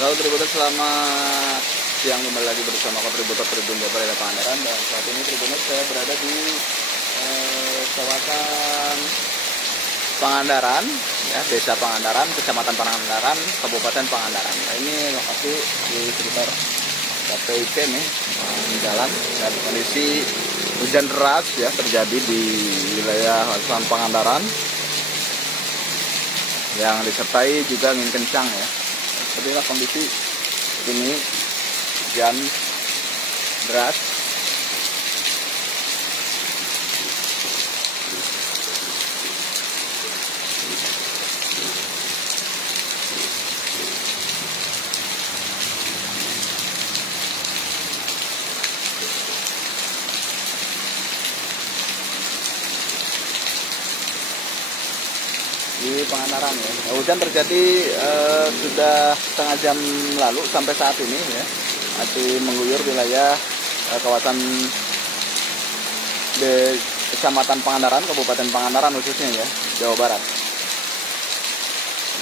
Halo Tributor, selamat siang, kembali lagi bersama Kontributor Tribun Jabar Pangandaran. Dan saat ini Tributor saya berada di kawasan Pangandaran, ya, Desa Pangandaran, Kecamatan Pangandaran, Kabupaten Pangandaran. Nah, ini lokasi di sekitar KPIC nih, di jalan, dan kondisi hujan deras ya terjadi di wilayah kawasan Pangandaran yang disertai juga angin kencang ya. Inilah kondisi ini, hujan deras. Di Pangandaran ya, hujan terjadi sudah setengah jam lalu sampai saat ini ya, masih mengguyur wilayah kawasan di Kecamatan Pangandaran, Kabupaten Pangandaran khususnya ya, Jawa Barat.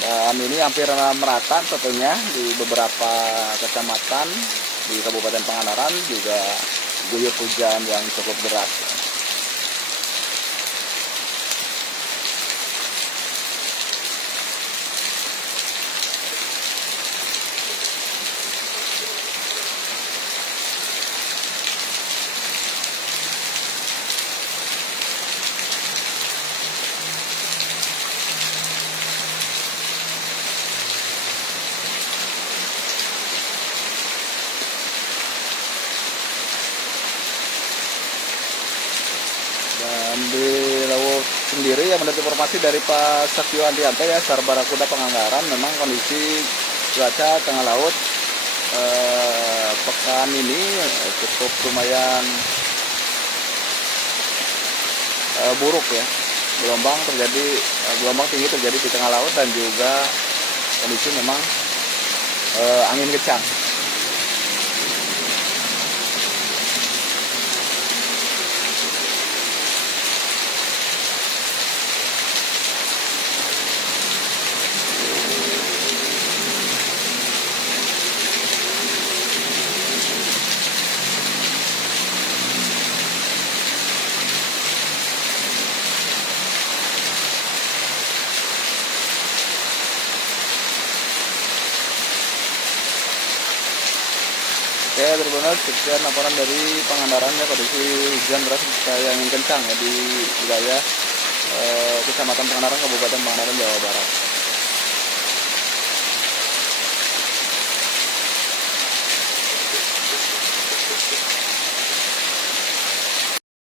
Dan ini hampir merata tentunya di beberapa kecamatan di Kabupaten Pangandaran juga guyur hujan yang cukup deras ya. Dan di laut sendiri yang mendapat informasi dari Pak Sakyo Andrianto ya, Sar Barakuda Pangandaran, memang kondisi cuaca tengah laut pekan ini cukup lumayan buruk ya. Gelombang tinggi terjadi di tengah laut, dan juga kondisi memang angin kencang. Oke, Tribuners, sekian laporan dari Pangandaran ya, kondisi hujan deras yang kencang ya di wilayah Kecamatan Pangandaran, Kabupaten Pangandaran, Jawa Barat.